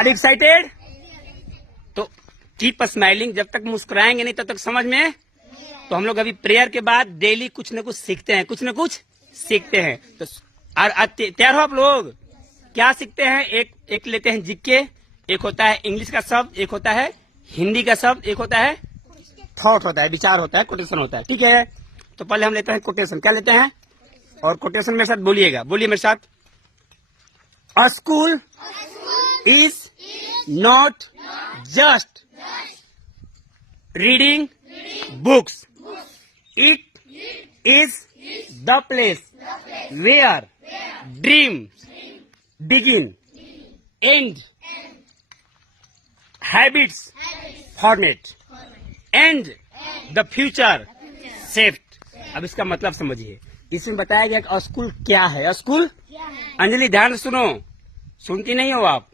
Are excited? तो keep smiling, जब तक मुस्कुराएंगे नहीं तब तक समझ में। तो हम लोग अभी प्रेयर के बाद डेली कुछ न कुछ सीखते हैं, कुछ न कुछ सीखते हैं। तो तैयार हो आप लोग? क्या सीखते हैं? एक लेते हैं जीके, एक होता है इंग्लिश का शब्द, एक होता है हिंदी का शब्द, एक होता है थॉट होता है, विचार होता है, कोटेशन होता है। ठीक है, तो पहले हम लेते हैं कोटेशन। क्या लेते हैं? और कोटेशन मेरे साथ बोलिएगा, बोलिए मेरे साथ। A school is not just reading books, it is the place where dreams begin, end, habits formate, and the future shaped। अब इसका मतलब समझिए, इसमें बताया गया कि स्कूल क्या है। स्कूल, अंजलि ध्यान से सुनो, सुनती नहीं हो आप?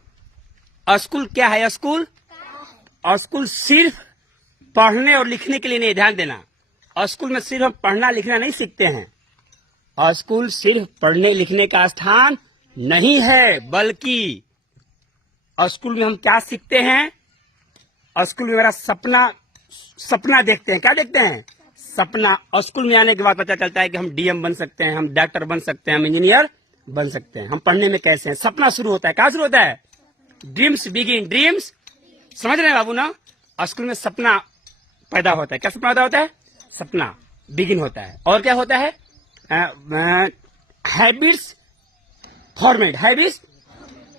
स्कूल क्या है? स्कूल सिर्फ पढ़ने और लिखने के लिए नहीं, ध्यान देना। स्कूल में सिर्फ हम पढ़ना लिखना नहीं सीखते हैं। स्कूल सिर्फ पढ़ने लिखने का स्थान नहीं है, बल्कि स्कूल में हम क्या सीखते हैं? स्कूल में मेरा सपना देखते हैं। क्या देखते हैं? सपना। स्कूल में आने के बाद पता चलता है कि हम डीएम बन सकते हैं, हम डॉक्टर बन सकते हैं, हम इंजीनियर बन सकते हैं। हम पढ़ने में कैसे हैं? सपना शुरू होता है। क्या शुरू होता है? ड्रीम्स बिगिन, ड्रीम्स, समझ रहे हैं बाबू ना? स्कूल में सपना पैदा होता है। क्या सपना पैदा होता है? सपना बिगिन होता है। और क्या होता है? हैबिट्स फॉर्मेट, हैबिट्स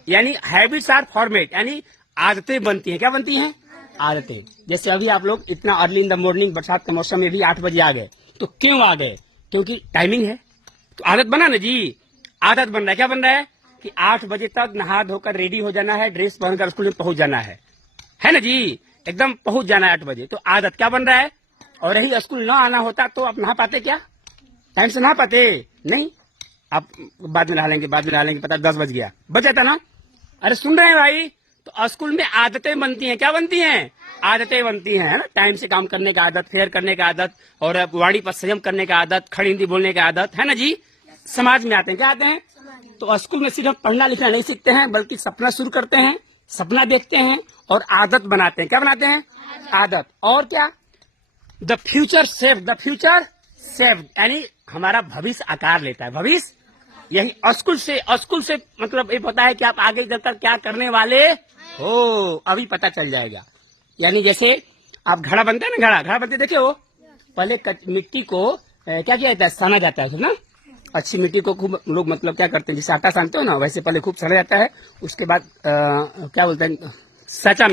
यानी हैबिट्स आर फॉर्मेट, यानी आदतें बनती हैं। क्या बनती हैं? आदतें। जैसे अभी आप लोग इतना अर्ली इन द मॉर्निंग, बरसात के मौसम में भी 8 बजे आ गए, तो क्यों आ गए? क्योंकि टाइमिंग है, तो आदत बना ना जी। आदत बन रहा है। क्या बन रहा है? कि 8 बजे तक नहा धोकर रेडी हो जाना है, ड्रेस पहनकर स्कूल में पहुंच जाना है ना जी? एकदम पहुंच जाना है 8 बजे। तो आदत क्या बन रहा है? और रही स्कूल ना आना होता तो आप नहा पाते? क्या टाइम से नहा पाते? नहीं, आप बाद में नहा लेंगे, पता 10 बज गया, बच जाता ना। अरे सुन रहे हैं भाई? तो स्कूल में आदतें बनती हैं। क्या बनती हैं? आदतें बनती हैं, है ना? टाइम से काम करने का आदत, फेयर करने का आदत, और वाणी पर संयम करने का आदत, खड़ी हिंदी बोलने का आदत, है ना जी? समाज में आते हैं। क्या आते हैं? तो स्कूल में सिर्फ पढ़ना लिखना नहीं सीखते हैं, बल्कि सपना शुरू करते हैं, सपना देखते हैं और आदत बनाते हैं। क्या बनाते हैं? आदत। और क्या? द फ्यूचर सेव, यानी हमारा भविष्य आकार लेता है। भविष्य यही स्कूल से मतलब ये पता है कि आप आगे चलकर क्या करने वाले हो, अभी पता चल जाएगा। यानी जैसे आप घड़ा बनते हैं ना, घड़ा बनते देखे हो? पहले मिट्टी को क्या किया जाता है? साना जाता है ना। अच्छी मिट्टी को खूब लोग मतलब क्या करते हैं, जैसे आटा सानते हो ना, वैसे पहले खूब सना जाता है। उसके बाद क्या बोलते हैं, साचा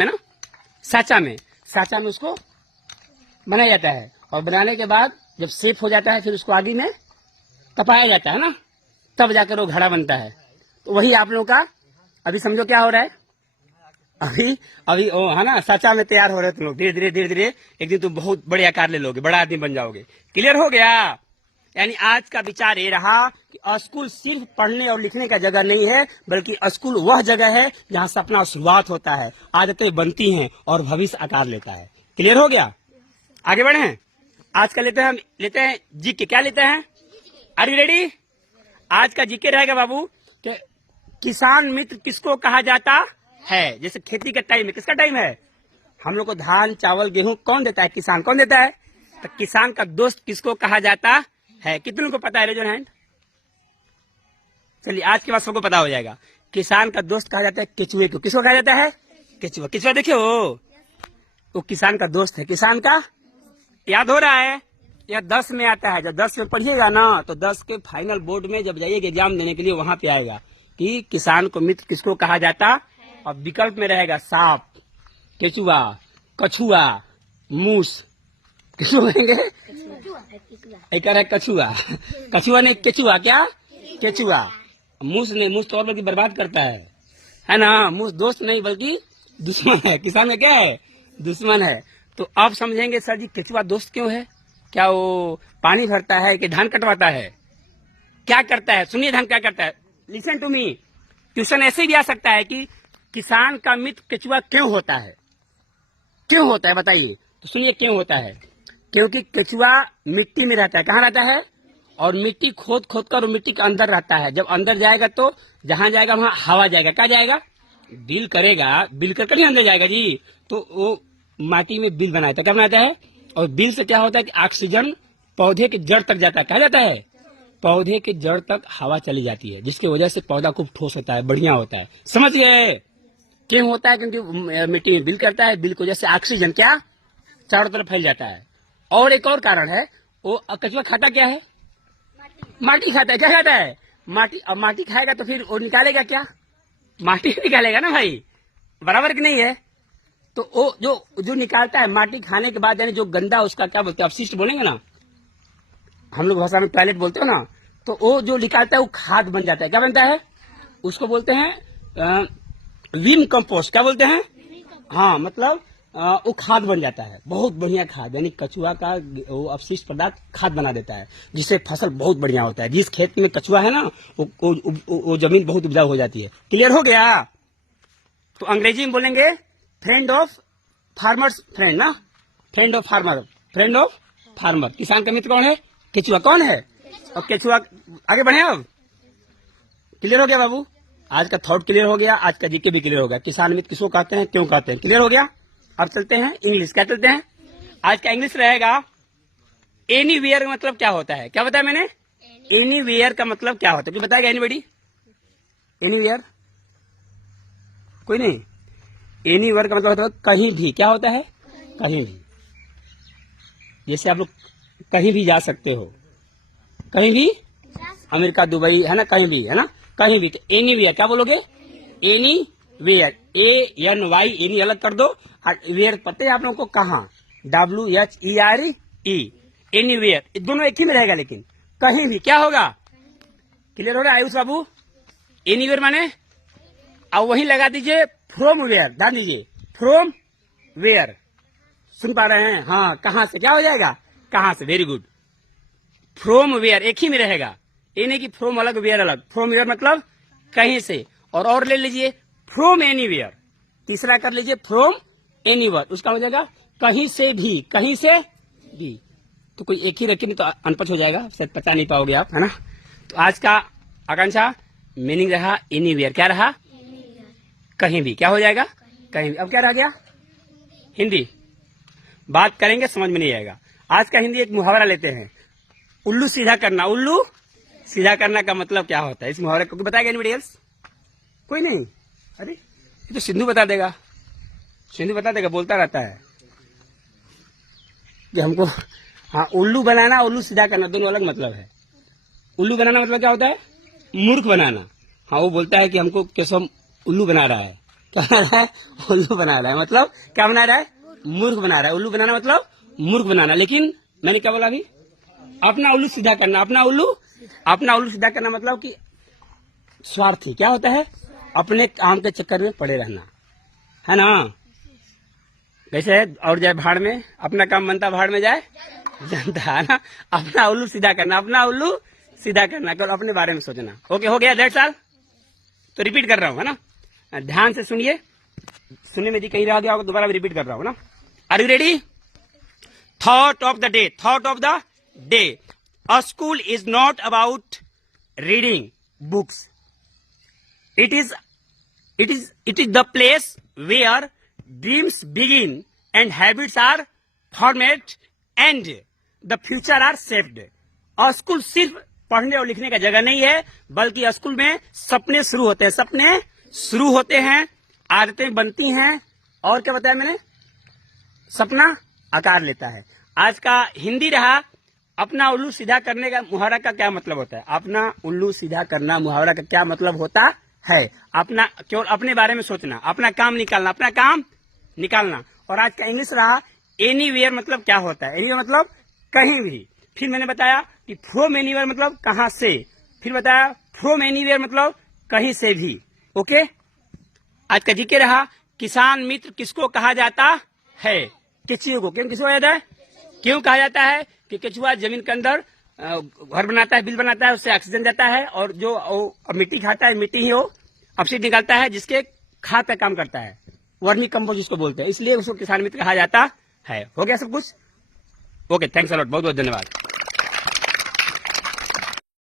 में उसको बनाया जाता है। और बनाने के बाद जब सेफ हो जाता है, फिर उसको आगे में तपाया जाता है ना, तब जाकर वो घड़ा बनता है। तो वही आप लोगों का अभी समझो क्या हो रहा है। अभी ओ है ना, साचा में तैयार हो रहे तुम लोग। धीरे धीरे एक दिन तुम बहुत बड़े आकार ले लोगे, बड़ा आदमी बन जाओगे। क्लियर हो गया? यानी आज का विचार ये रहा कि स्कूल सिर्फ पढ़ने और लिखने का जगह नहीं है, बल्कि स्कूल वह जगह है जहाँ सपना शुरुआत होता है, आदतें बनती हैं और भविष्य आकार लेता है। क्लियर हो गया? आगे बढ़े हैं। आज का लेते हैं जीके। क्या लेते हैं? Are you ready? आज का जीके रहेगा बाबू कि किसान मित्र किसको कहा जाता है। जैसे खेती का टाइम है, किसका टाइम है? हम लोग को धान चावल गेहूं कौन देता है? किसान। कौन देता है? तो किसान का दोस्त किसको कहा जाता है? कितनों को पता है? Raise your hand. चलिए, आज के बाद सबको पता हो जाएगा। किसान का दोस्त कहा जाता है केचुए को। किसको कहा जाता है? केचुआ। केचुआ देखियो, वो किसान का दोस्त है। किसान का याद हो रहा है? यह 10 में आता है। जब 10 में पढ़िएगा ना, तो 10 के फाइनल बोर्ड में जब जाइएगा एग्जाम देने के लिए, वहां पे आएगा कि किसान को मित्र किसको कहा जाता। और विकल्प में रहेगा सांप, केचुआ, कछुआ, मूस। किसको कहेंगे? एक है कछुआ। कछुआ नहीं, केचुआ। क्या? केचुआ। मूस नहीं, मूस तो और बल्कि बर्बाद करता है ना? मूस दोस्त नहीं बल्कि दुश्मन है। किसान में क्या है? दुश्मन है। तो आप समझेंगे सर जी केचुआ दोस्त क्यों है? क्या वो पानी भरता है कि धान कटवाता है? क्या करता है? सुनिए, धान क्या करता है। Listen to me. क्वेश्चन ऐसे भी आ सकता है कि किसान का मित्र केचुआ क्यों होता है? क्यों होता है बताइए। तो सुनिए क्यों होता है। क्योंकि केचुआ मिट्टी में रहता है। कहाँ रहता है? और मिट्टी खोद कर मिट्टी के अंदर रहता है। जब अंदर जाएगा तो जहां जाएगा वहां हवा जाएगा। क्या जाएगा? बिल करेगा, बिल कर नहीं अंदर जाएगा जी, तो वो माटी में बिल बनाता है। क्या बनाता है? और बिल से क्या होता है कि ऑक्सीजन पौधे के जड़ तक जाता है। कहा जाता है पौधे के जड़ तक हवा चली जाती है, जिसकी वजह से पौधा खूब ठोस होता है, बढ़िया होता है। समझ गए? क्यों होता है? क्योंकि मिट्टी में बिल करता है, बिल की वजह से ऑक्सीजन क्या चारों तरफ फैल जाता है। और एक और कारण है, वो कछुआ खाता क्या है? माटी खाता है। क्या खाता है? माटी। अब माटी खाएगा तो फिर वो निकालेगा क्या? माटी निकालेगा ना भाई, बराबर की नहीं है? तो वो जो निकालता है माटी खाने के बाद, यानी जो गंदा उसका क्या बोलते हैं, अपशिष्ट बोलेंगे ना, हम लोग भाषा में टॉयलेट बोलते हो ना, तो वो जो निकालता है वो खाद बन जाता है। क्या बनता है? उसको बोलते हैं विम कंपोस्ट। क्या बोलते हैं? हाँ, मतलब वो खाद बन जाता है, बहुत बढ़िया खाद, यानी कछुआ का वो अपशिष्ट पदार्थ खाद बना देता है, जिससे फसल बहुत बढ़िया होता है। जिस खेत में कछुआ है ना, वो जमीन बहुत उपजाऊ हो जाती है। क्लियर हो गया? तो अंग्रेजी में बोलेंगे फ्रेंड ऑफ फार्मर्स फ्रेंड ना, friend of farmer, friend of farmer. किसान का मित्र कौन है? केचुआ। कौन है? और केचुआ। आगे बढ़े अब। क्लियर हो गया बाबू? आज का थॉट क्लियर हो गया, आज का जीके भी क्लियर हो गया। किसान मित्र किसको कहते हैं, क्यों कहते हैं, क्लियर हो गया। अब चलते हैं इंग्लिश। क्या चलते हैं? आज का इंग्लिश रहेगा एनीवेयर का मतलब क्या होता है। क्या बताया मैंने? एनीवेयर का मतलब क्या होता है, क्यों बताएगा एनीबडी? एनीवेयर कोई नहीं। एनीवेयर का मतलब होता है कहीं भी। क्या होता है? कहीं भी। जैसे आप लोग कहीं भी जा सकते हो, कहीं भी, अमेरिका, दुबई, है ना, कहीं भी, है ना, कहीं भी। तो एनीवेयर क्या बोलोगे? एनीवेयर, ANY, एनी अलग कर दो, और वेयर पते आप लोगों को कहाँ, WHERE, एनीवेयर। दोनों एक ही में रहेगा, लेकिन कहीं भी क्या होगा? क्लियर हो रहा है आयुष बाबू? एनीवेयर माने, अब वहीं लगा दीजिए फ्रॉम वेयर, डाल दीजिए फ्रॉम वेयर। सुन पा रहे हैं? हाँ, कहां से क्या हो जाएगा? कहां से। Very good. फ्रॉम वेयर एक ही में रहेगा, ये नहीं कि फ्रॉम अलग वेयर अलग। फ्रॉम वेयर मतलब कहीं से। और ले लीजिए फ्रॉम एनीवेयर। तीसरा कर लीजिए फ्रॉम एनीवेयर, उसका हो जाएगा कहीं से भी, कहीं से भी। तो कोई एक ही रखी नहीं तो अनपढ़ हो जाएगा, शायद पता नहीं पाओगे आप, है ना। तो आज का आकांक्षा मीनिंग रहा एनीवेयर। क्या रहा? कहीं भी। क्या हो जाएगा? कहीं भी। अब क्या रह गया? हिंदी। बात करेंगे, समझ में नहीं आएगा। आज का हिंदी एक मुहावरा लेते हैं, उल्लू सीधा करना। उल्लू सीधा करना का मतलब क्या होता है? इस मुहावरे को बताएगा एनीबडी एल्स? कोई नहीं? अरे ये तो सिंधु बता देगा, सिंधु बता देगा, बोलता रहता है कि हमको। हाँ, उल्लू बनाना, उल्लू सीधा करना दोनों अलग मतलब है। उल्लू बनाना मतलब क्या होता है? मूर्ख बनाना। हाँ, वो बोलता है कि हमको केशव उल्लू बना रहा है। क्या बना रहा है? उल्लू बना रहा है, मतलब क्या बना रहा है? मूर्ख बना रहा है। उल्लू बनाना मतलब मूर्ख बनाना। लेकिन मैंने क्या बोला अभी? अपना उल्लू सीधा करना। अपना उल्लू सीधा करना मतलब कि स्वार्थी। क्या होता है? अपने काम के चक्कर में पड़े रहना, है ना। वैसे और जाए भाड़ में, अपना काम बनता भाड़ में जाए जनता, है ना। अपना उल्लू सीधा करना, अपना उल्लू सीधा करना, केवल अपने बारे में सोचना। ओके, हो गया, दैट्स ऑल। तो रिपीट कर रहा हूँ, है ना, ध्यान से सुनिए। सुनने में जी कहीं रह गया होगा, दोबारा रिपीट कर रहा हूँ ना। Are you ready? Thought of the day. Thought of the day. A school is not about reading books. It is the place where dreams begin and habits are formed and the future are shaped. School सिर्फ पढ़ने और लिखने का जगह नहीं है, बल्कि school में सपने शुरू होते हैं। सपने शुरू होते हैं, आदतें बनती हैं, और क्या बताया मैंने? सपना आकार लेता है। आज का हिंदी रहा अपना उल्लू सीधा करने का मुहावरा का क्या मतलब होता है। अपना उल्लू सीधा करना मुहावरा का क्या मतलब होता है? अपना केवल अपने बारे में सोचना, अपना काम निकालना, अपना काम निकालना। और आज का इंग्लिश रहा एनीवेयर मतलब क्या होता है? एनीवेयर मतलब कहीं भी। फिर मैंने बताया कि फ्रॉम एनीवेयर मतलब कहां से। फिर बताया फ्रॉम एनीवेयर मतलब कहीं से भी। ओके, आज का जीके रहा किसान मित्र किसको कहा जाता है? केचुए को। क्यों किसको कहा जाता है? क्यों कहा जाता है? कि केचुआ जमीन के अंदर घर बनाता है, बिल बनाता है, उससे ऑक्सीजन जाता है, और जो मिट्टी खाता है, मिट्टी ही वो अपशिष्ट निकालता है, जिसके खाद का काम करता है, वर्मी कंपोस्ट जिसको बोलते हैं। इसलिए उसको किसान मित्र कहा जाता है। हो गया सब कुछ? ओके, थैंक्स अ लॉट, बहुत बहुत धन्यवाद।